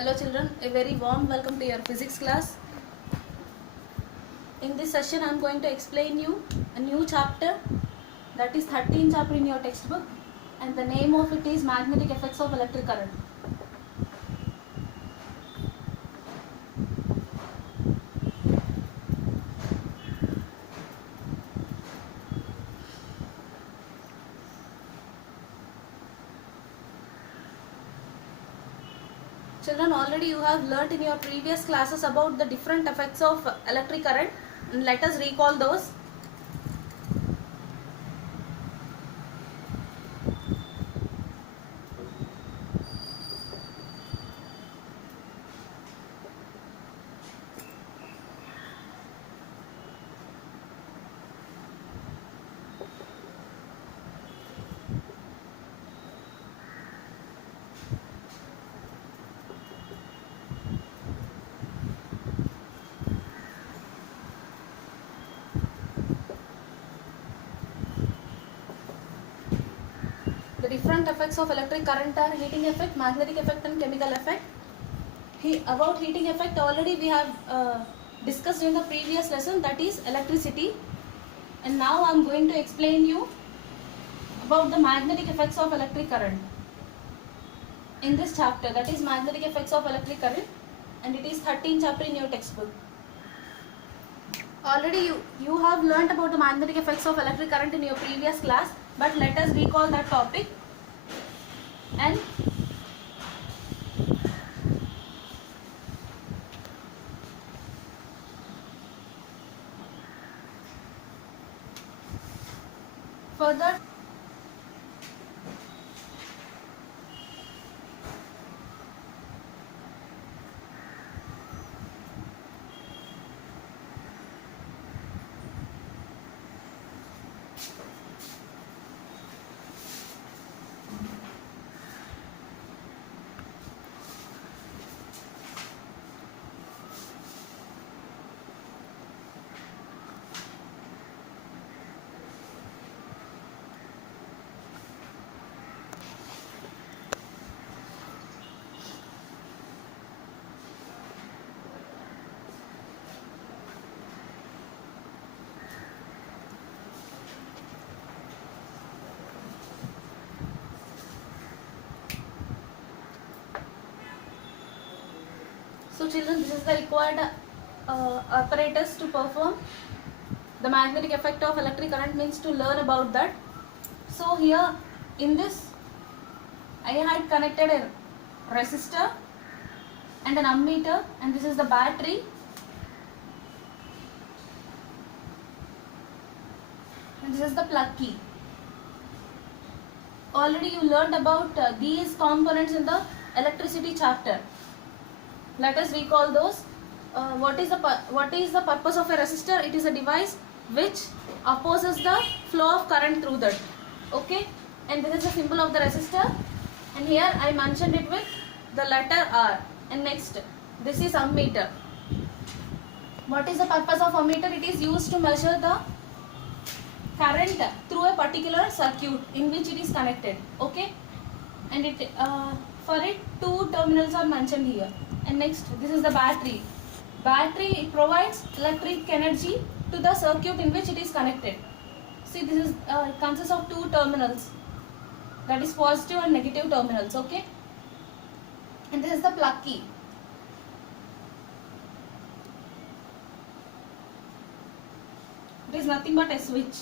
Hello children, a very warm welcome to your physics class. In this session I am going to explain you a new chapter, that is 13th chapter in your textbook, and the name of it is magnetic effects of electric current. Children, already you have learnt in your previous classes about the different effects of electric current. Let us recall those. The different effects of electric current are heating effect, magnetic effect and chemical effect. About heating effect already we have discussed in the previous lesson, that is electricity. And now I am going to explain you about the magnetic effects of electric current in this chapter, that is magnetic effects of electric current, and it is 13th chapter in your textbook. Already you have learnt about the magnetic effects of electric current in your previous class, but let us recall that topic. And further, so children, this is the required apparatus to perform the magnetic effect of electric current, means to learn about that. So here in this I had connected a resistor and an ammeter, and this is the battery, and this is the plug key. Already you learned about these components in the electricity chapter. Let us recall those. What is the purpose of a resistor? It is a device which opposes the flow of current through that. Okay, and this is the symbol of the resistor, and here I mentioned it with the letter R. And next, this is ammeter. What is the purpose of ammeter? It is used to measure the current through a particular circuit in which it is connected. Okay, and for it two terminals are mentioned here. And next, this is the battery. Battery provides electric energy to the circuit in which it is connected. See, this is consists of two terminals, that is positive and negative terminals. Okay, and this is the plug key. It is nothing but a switch.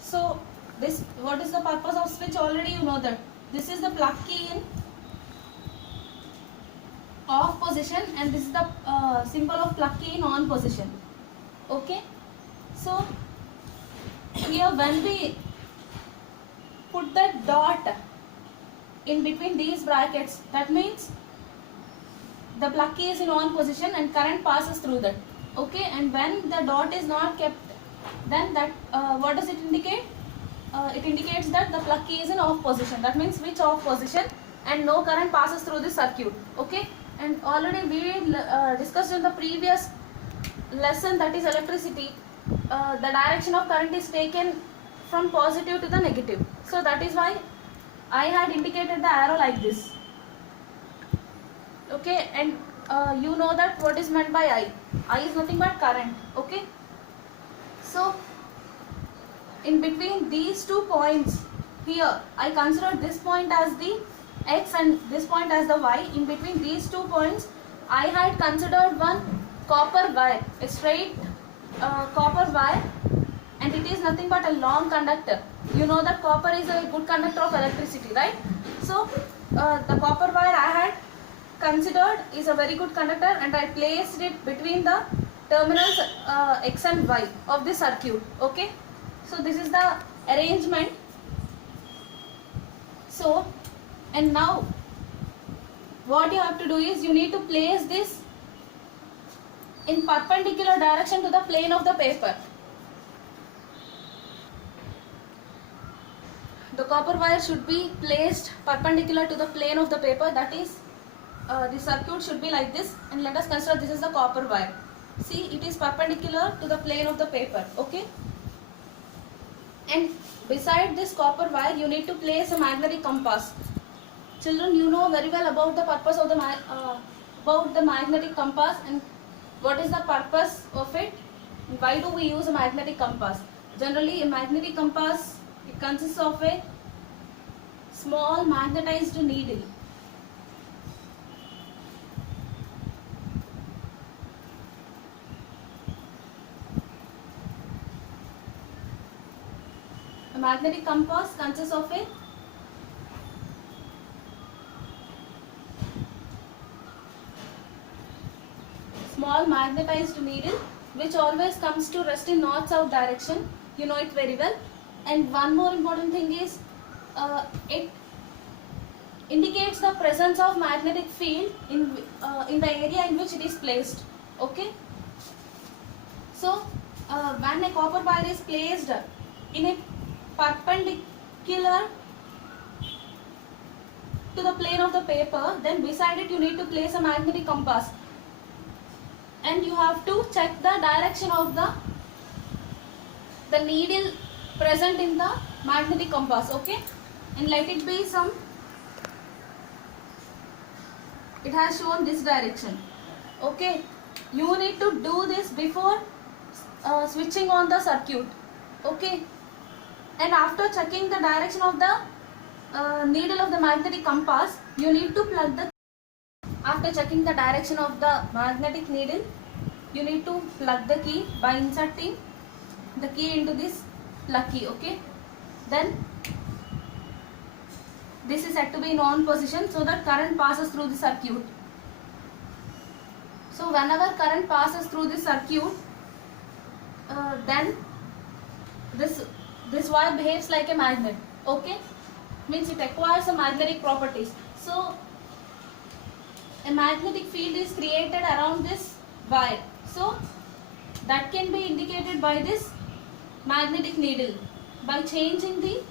So this, what is the purpose of switch? Already you know that. This is the plug key in off position, and this is the symbol of plug key in on position. Okay, so here when we put the dot in between these brackets, that means the plug key is in on position and current passes through that. Okay, and when the dot is not kept, then that what does it indicate? It indicates that the plug key is in off position. That means switch off position and no current passes through the circuit. Okay, and already we discussed in the previous lesson, that is electricity, the direction of current is taken from positive to the negative. So that is why I had indicated the arrow like this. Okay, and you know that what is meant by I is nothing but current. Okay, so in between these 2 points here, I consider this point as the x and this point as the y. In between these 2 points, I had considered one copper wire, a straight copper wire, and it is nothing but a long conductor. You know that copper is a good conductor of electricity, right? So the copper wire I had considered is a very good conductor, and I placed it between the terminals x and y of the circuit. Okay, so this is the arrangement. So, and now what you have to do is you need to place this in perpendicular direction to the plane of the paper. The copper wire should be placed perpendicular to the plane of the paper, that is the circuit should be like this, and let us consider this is the copper wire. See, it is perpendicular to the plane of the paper. Okay, and beside this copper wire you need to place a magnetic compass. Children, you know very well about the purpose of the magnetic compass and what is the purpose of it. Why do we use a magnetic compass? Generally, a magnetic compass, it consists of a small magnetized needle. A magnetic compass consists of a small magnetized needle which always comes to rest in north-south direction. You know it very well. And one more important thing is it indicates the presence of magnetic field in the area in which it is placed. Okay. So when a copper wire is placed in a perpendicular to the plane of the paper, then beside it you need to place a magnetic compass, and you have to check the direction of the needle present in the magnetic compass. Okay, and let it be some, it has shown this direction. Okay, you need to do this before switching on the circuit. Okay, and after checking the direction of the needle of the magnetic compass, you need to plug the, after checking the direction of the magnetic needle, you need to plug the key by inserting the key into this plug key. Okay, then this is set to be in on position so that current passes through the circuit. So whenever current passes through the circuit, then this wire behaves like a magnet. Okay, means it acquires some magnetic properties. So a magnetic field is created around this wire. So that can be indicated by this magnetic needle by changing the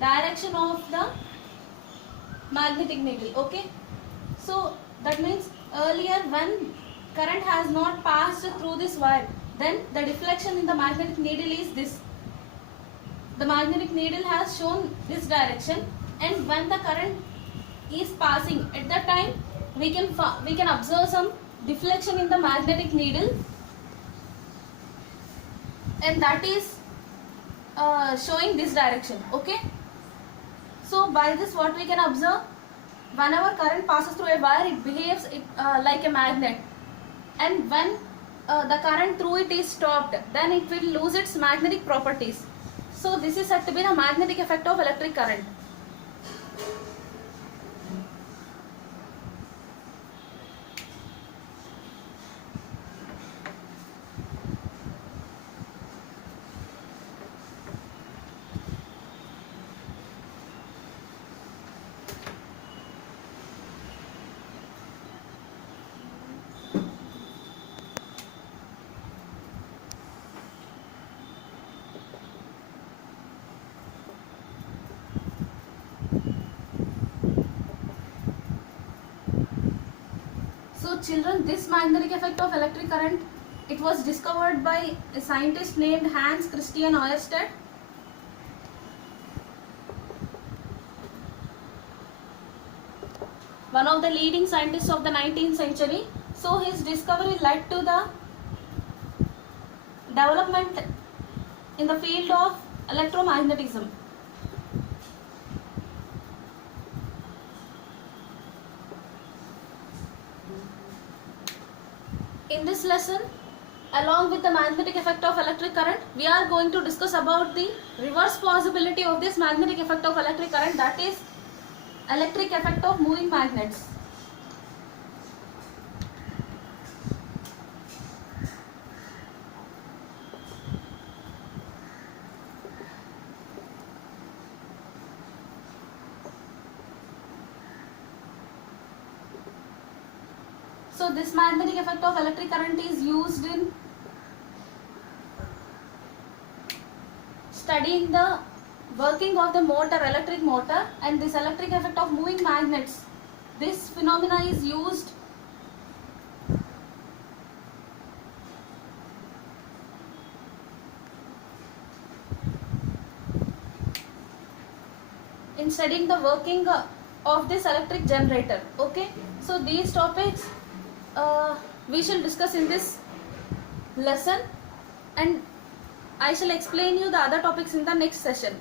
direction of the magnetic needle. Okay, so that means earlier when current has not passed through this wire, then the deflection in the magnetic needle is this. The magnetic needle has shown this direction, and when the current is passing, at that time we can observe some deflection in the magnetic needle, and that is showing this direction. Okay, so by this what we can observe, whenever current passes through a wire, it behaves like a magnet, and when the current through it is stopped, then it will lose its magnetic properties. So this is said to be the magnetic effect of electric current. So children, this magnetic effect of electric current, it was discovered by a scientist named Hans Christian Ørsted. one of the leading scientists of the 19th century. So his discovery led to the development in the field of electromagnetism. In this lesson, along with the magnetic effect of electric current, we are going to discuss about the reverse possibility of this magnetic effect of electric current, that is electric effect of moving magnets. So this magnetic effect of electric current is used in studying the working of the motor, electric motor, and this electric effect of moving magnets. This phenomena is used in studying the working of this electric generator. Okay, so these topics we shall discuss in this lesson, and I shall explain you the other topics in the next session.